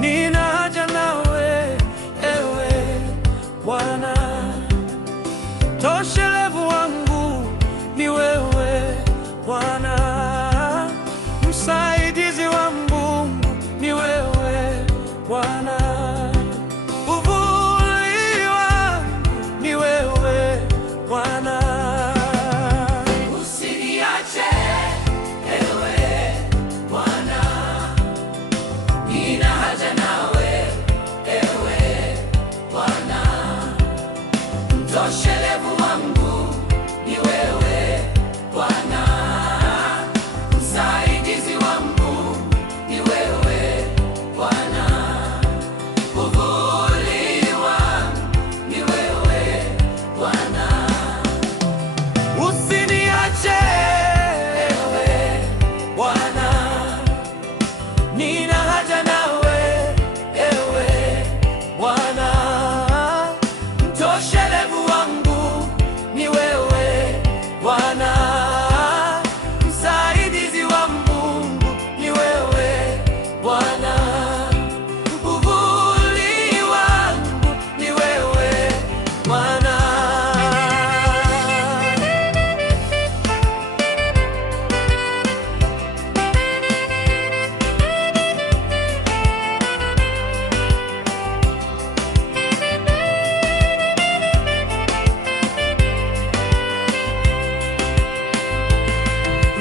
nina haja nawe, ewe Bwana. Toshelevu wangu ni wewe Bwana, msaidizi wangu ni wewe Bwana, uvuli wangu ni wewe Bwana. Usiniache ewe Bwana, nina haja nawe, ewe Bwana, mtoshelevu wangu ni wewe Bwana, msaidizi wangu ni wewe Bwana, uvuli wangu ni wewe Bwana. Usiniache ewe Bwana, nina haja nawe, ewe Bwana, mtoshelevu wangu ni wewe Bwana, msaidizi wa Mungu ni wewe Bwana, uvuli wangu ni wewe Bwana.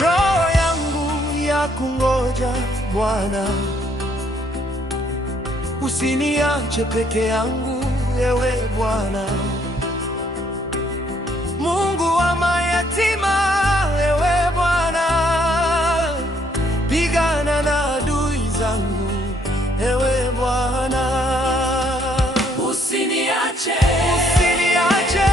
Roho yangu ya kungoja Bwana, usiniache peke yangu, ewe Bwana, Mungu wa mayatima, ewe Bwana, pigana na adui zangu, ewe Bwana. Usiniache Usiniache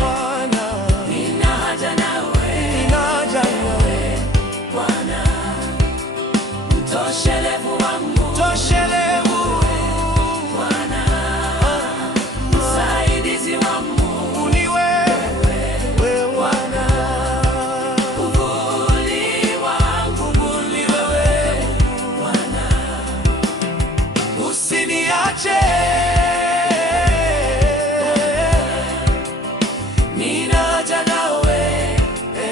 Bwana, nina haja nawe, nina haja nawe, Bwana, mtoshelevu wangu toshelevu Bwana, msaidizi wangu ni wewe Bwana, uvuli wangu ni wewe Bwana. usiniache, Nina haja nawe,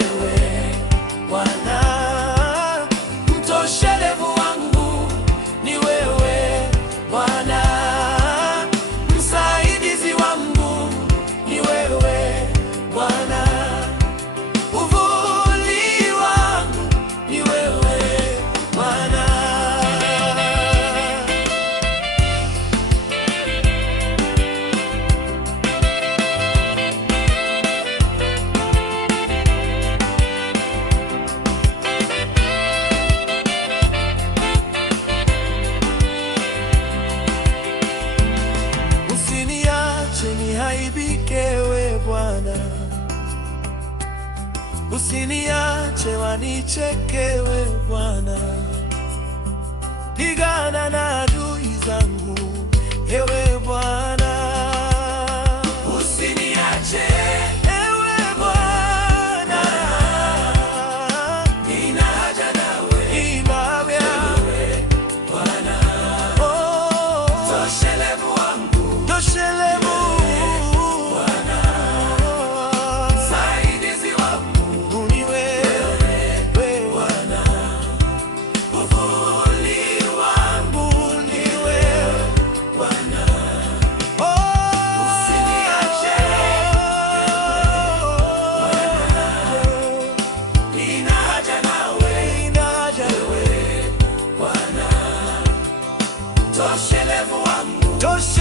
ewe Bwana, mtoshelevu wangu ni wewe Bwana, msaidizi wangu ni wewe Bwana, uvuli wangu ni wewe Bwana. Usiniache niaibike, we Bwana, usiniache wanicheke, we Bwana, pigana na adui zangu, ewe Bwana. usiniache, Ewe Bwana, nina haja nawe, inawe Bwana, oh, toshelevu wangu toshelevu msaidizi wangu ni wewe Bwana, uvuli wangu ni wewe Bwana. oh, Usiniache, nina haja nawe, Bwana, toshelevu wangu toshelevu